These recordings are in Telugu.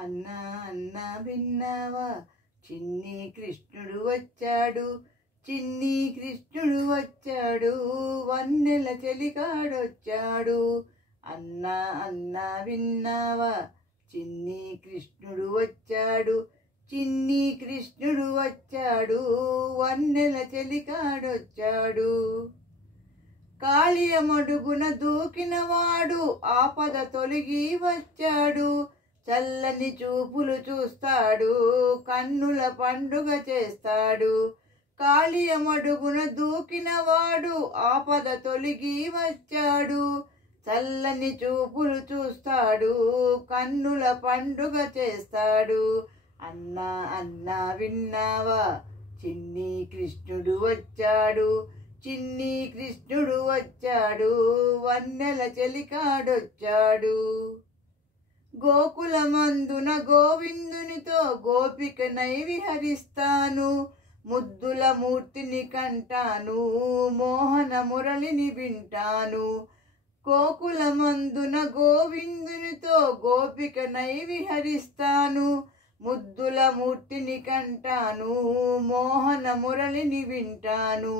అన్నా అన్నా విన్నావా, చిన్ని కృష్ణుడు వచ్చాడు, చిన్ని కృష్ణుడు వచ్చాడు, వన్నెల చెలికాడొచ్చాడు. అన్నా అన్నా విన్నావా, చిన్ని కృష్ణుడు వచ్చాడు, చిన్ని కృష్ణుడు వచ్చాడు, వన్నెల చెలికాడొచ్చాడు. కాళియమడుగున దూకినవాడు ఆపద తొలగి వచ్చాడు, చల్లని చూపులు చూస్తాడు, కన్నుల పండుగ చేస్తాడు. కాళియమడుగున దూకినవాడు ఆపద తొలగి వచ్చాడు, చల్లని చూపులు చూస్తాడు, కన్నుల పండుగ చేస్తాడు. అన్నా అన్నా విన్నావా, చిన్ని కృష్ణుడు వచ్చాడు, చిన్ని కృష్ణుడు వచ్చాడు, వన్నెల చెలికాడొచ్చాడు. గోకులమందున గోవిందునితో గోపికనై విహరిస్తాను, ముద్దుల మూర్తిని కంటాను, మోహన మురళిని వింటాను. గోకులమందున గోవిందునితో గోపికనై విహరిస్తాను, ముద్దుల మూర్తిని కంటాను, మోహన మురళిని వింటాను.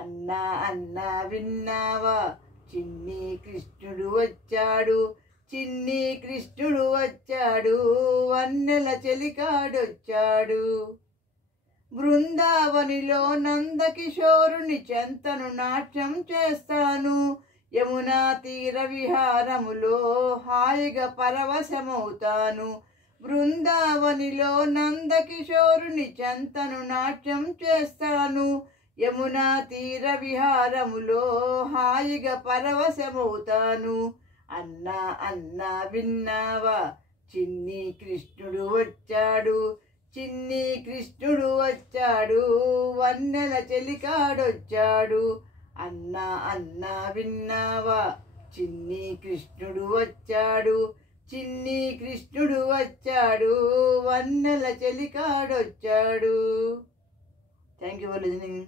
అన్నా అన్నా విన్నావా, చిన్ని కృష్ణుడు వచ్చాడు, చిన్ని కృష్ణుడు వచ్చాడు, వన్నెల చెలికాడొచ్చాడు. బృందావనిలో నందకిషోరుని చెంతను నాట్యం చేస్తాను, యమునా తీర విహారములో హాయిగా పరవశమవుతాను. బృందావనిలో నందకిషోరుని చెంతను నాట్యం చేస్తాను, యమునా తీర విహారములో హాయిగా పరవశమవుతాను. అన్నా అన్నా విన్నావా, చిన్ని కృష్ణుడు వచ్చాడు, చిన్ని కృష్ణుడు వచ్చాడు, వన్నెల చెలికాడొచ్చాడు. అన్నా అన్నా విన్నావా, చిన్ని కృష్ణుడు వచ్చాడు, చిన్ని కృష్ణుడు వచ్చాడు, వన్నెల చెలికాడొచ్చాడు. Thank you for listening.